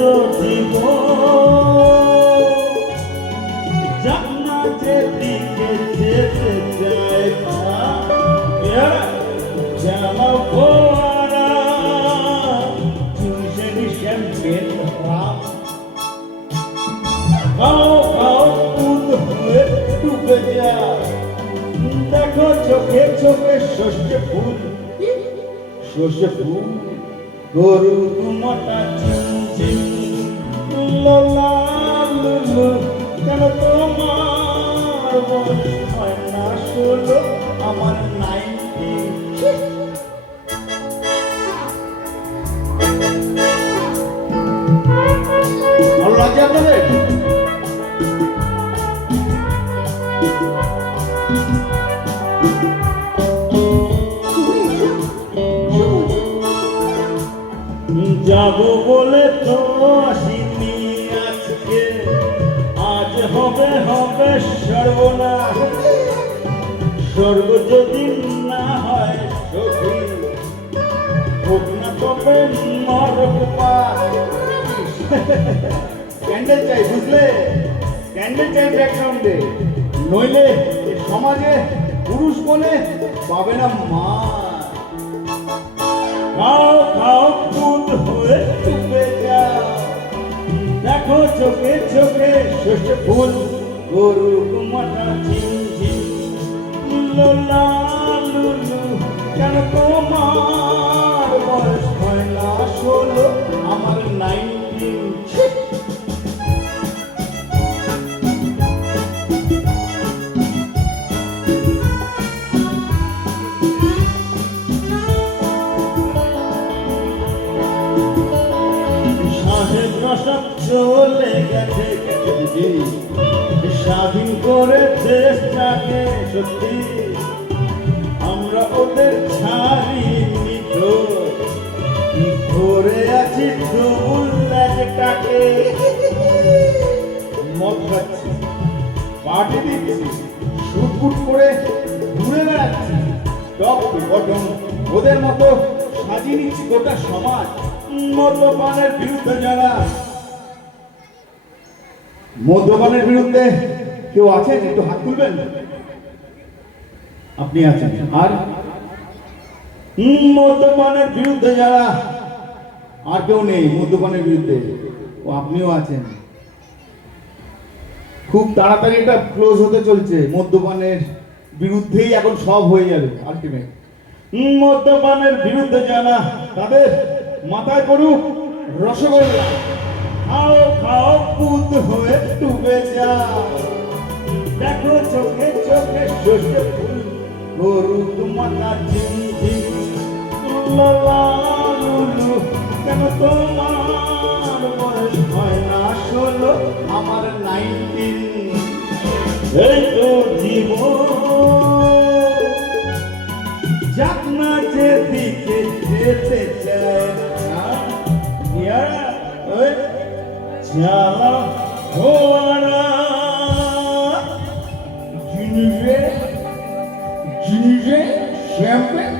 তো জীবন জানা যেদিকে যেতে চায় জ্বালাও ফোয়ারা চুষেনি শ্যাম্পেন রাম খাও খাও কুদ হয়ে ডুবে যায় দেখো চোখে চোখে সর্ষে ফুল গরু মোটা লোলা লুলু কেন তোমার বয়স হয় না 16 আমার 90 ভালো লাগছে আপনাদের যাবো বলে তো আসিনি আজকে আজ হবে হবে সর্বনাশ স্বর্গ যদি না হয় সখী হোক না তবে নরক পাশ ক্যান্ডেল চাই বুঝলে ক্যান্ডেল চাই ব্যাকগ্রাউন্ডে নইলে সমাজে পুরুষ বলে পাবে না মা খাও খাও কুদ হয়ে ডুবে যাও দেখো চোখে চোখে সর্ষে ফুল গরু মোটা ঝিমঝিম লোলা লুলু কেন তোমার বয়স হয় না 16 আমার 19 সব চলে গেছে স্বাধীন করে দেশটাকে সত্যি আমরা ওদের ছাড়িনি তো ধরে আছি দুলাজটাকে মদ খাচ্ছি পার্টি দিচ্ছি শুটকুট করে ঘুরে বেড়াচ্ছি টপ বটম ওদের মতো সাজিয়ে নিচ্ছি গোটা সমাজ মদ্যপানের বিরুদ্ধে যারা মদ্যপানের বিরুদ্ধে কেউ আছেন একটু হাত তুলবেন আপনি আছেন আর মদ্যপানের বিরুদ্ধে যারা আর কেউ নেই মদ্যপানের বিরুদ্ধে ও আপনিও আছেন খুব তাড়াতাড়ি এটা ক্লোজ হতে চলছে মদ্যপানের বিরুদ্ধেই এখন সব হয়ে যাবে আলটিমেট মদ্যপানের বিরুদ্ধে যারা তাদের মাথায় করুক রসগোল্লা খাও খাও কুদ হয়ে ডুবে যাও দেখো চোখে চোখে সর্ষে ফুল গরু মাথা ঝিমঝিম লোলা লুলু কেন তোমার বয়স হয় না 16 আমার 19 এই তো জীবন যাক না যেদিকে যেতে চায় জ্বালা ফোয়ারা জিনিসে শ্যাম্পেন